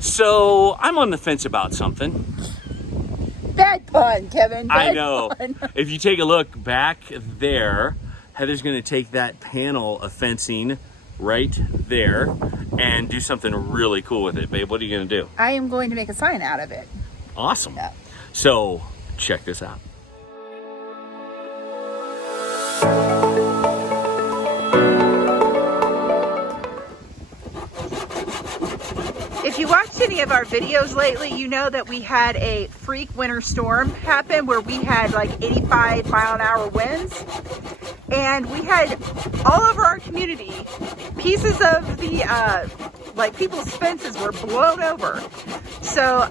So I'm on the fence about something. Bad pun, Kevin. Bad I know. pun. If you take a look back there, Heather's going to take that panel of fencing right there and do something really cool with it. Babe, what are you going to do? I am going to make a sign out of it. Awesome. Yeah. So check this out. If you watched any of our videos lately, you know that we had a freak winter storm happen where we had like 85-mile-an-hour winds. And we had all over our community, pieces of the, like people's fences were blown over. So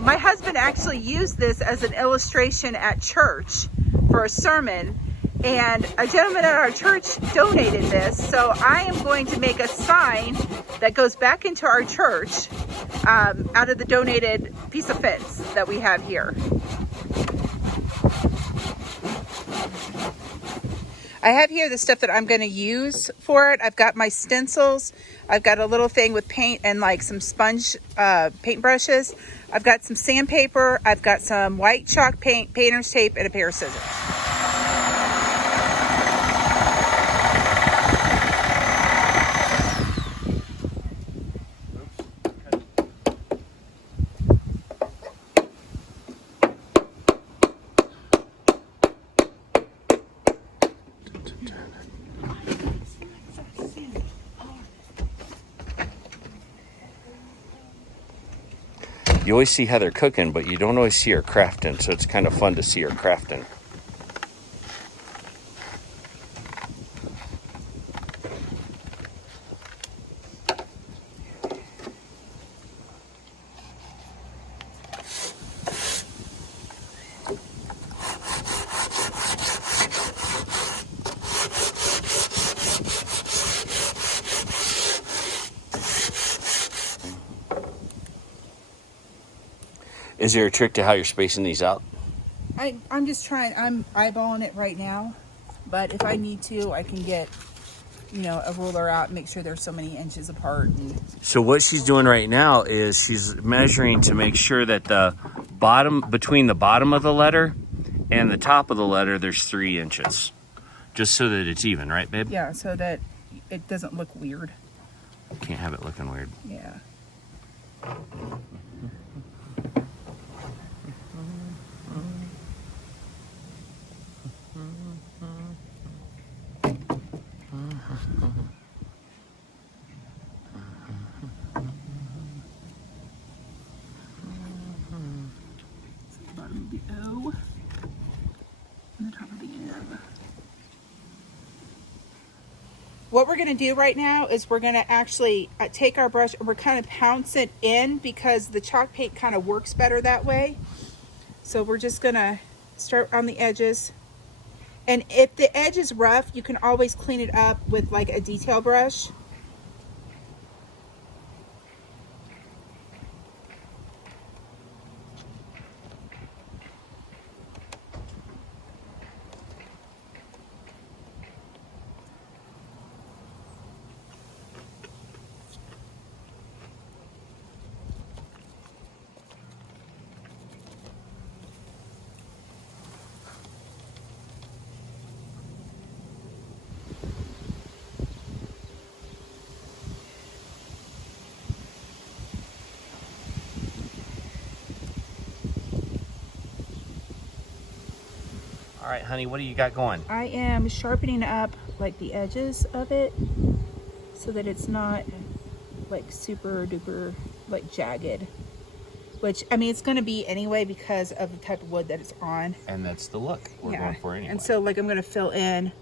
my husband actually used this as an illustration at church for a sermon. And a gentleman at our church donated this. So I am going to make a sign that goes back into our church out of the donated piece of fence that we have here. I have here the stuff that I'm going to use for it. I've got my stencils. I've got a little thing with paint and like some sponge paint brushes. I've got some sandpaper. I've got some white chalk paint, painter's tape, and a pair of scissors. You always see Heather cooking, but you don't always see her crafting, so it's kind of fun to see her crafting. Is there a trick to how you're spacing these out? I'm just trying, I'm eyeballing it right now, but if I need to, I can get, you know, a ruler out and make sure they're so many inches apart. And So what she's doing right now is she's measuring to make sure that the bottom, between the bottom of the letter and the top of the letter, there's 3 inches. Just so that it's even, right, babe? yeah, so that it doesn't look weird. Can't have it looking weird. Yeah. Bottom of the O and the top of the M. What we're going to do right now is we're going to actually take our brush and we're kind of pounce it in because the chalk paint kind of works better that way. So we're just going to start on the edges. And if the edge is rough, you can always clean it up with like a detail brush. All right, honey, what do you got going? I am sharpening up like the edges of it so that it's not like super duper like jagged, which I mean it's going to be anyway because of the type of wood that it's on. And that's the look we're going for anyway. And so like I'm going to fill in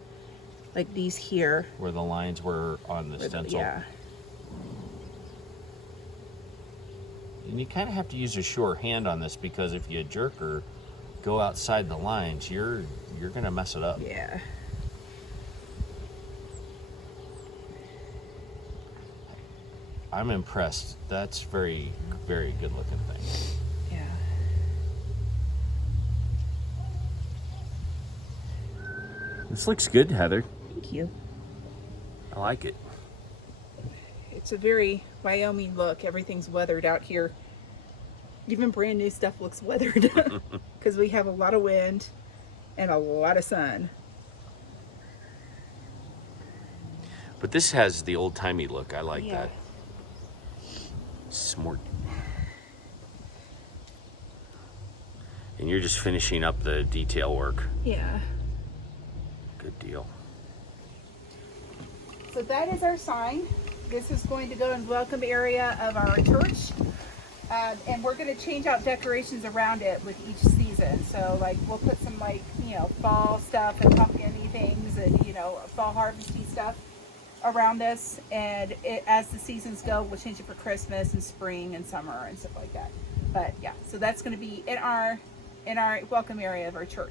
like these here where the lines were on the stencil. Yeah. And you kind of have to use a sure hand on this because if you jerk or go outside the lines, you're gonna mess it up. Yeah. I'm impressed. That's very, very good looking thing. Yeah. This looks good, Heather. Thank you. I like it. It's a very Wyoming look. Everything's weathered out here. Even brand new stuff looks weathered because we have a lot of wind and a lot of sun. But this has the old-timey look. I like Yeah. that. Smart. And you're just finishing up the detail work. Yeah. Good deal. So that is our sign. This is going to go in the welcome area of our church. And we're going to change out decorations around it with each season. So like we'll put some like, you know, fall stuff and pumpkin-y things and, you know, fall harvesty stuff around this. And as the seasons go, we'll change it for Christmas and spring and summer and stuff like that. But yeah, so that's going to be in our welcome area of our church.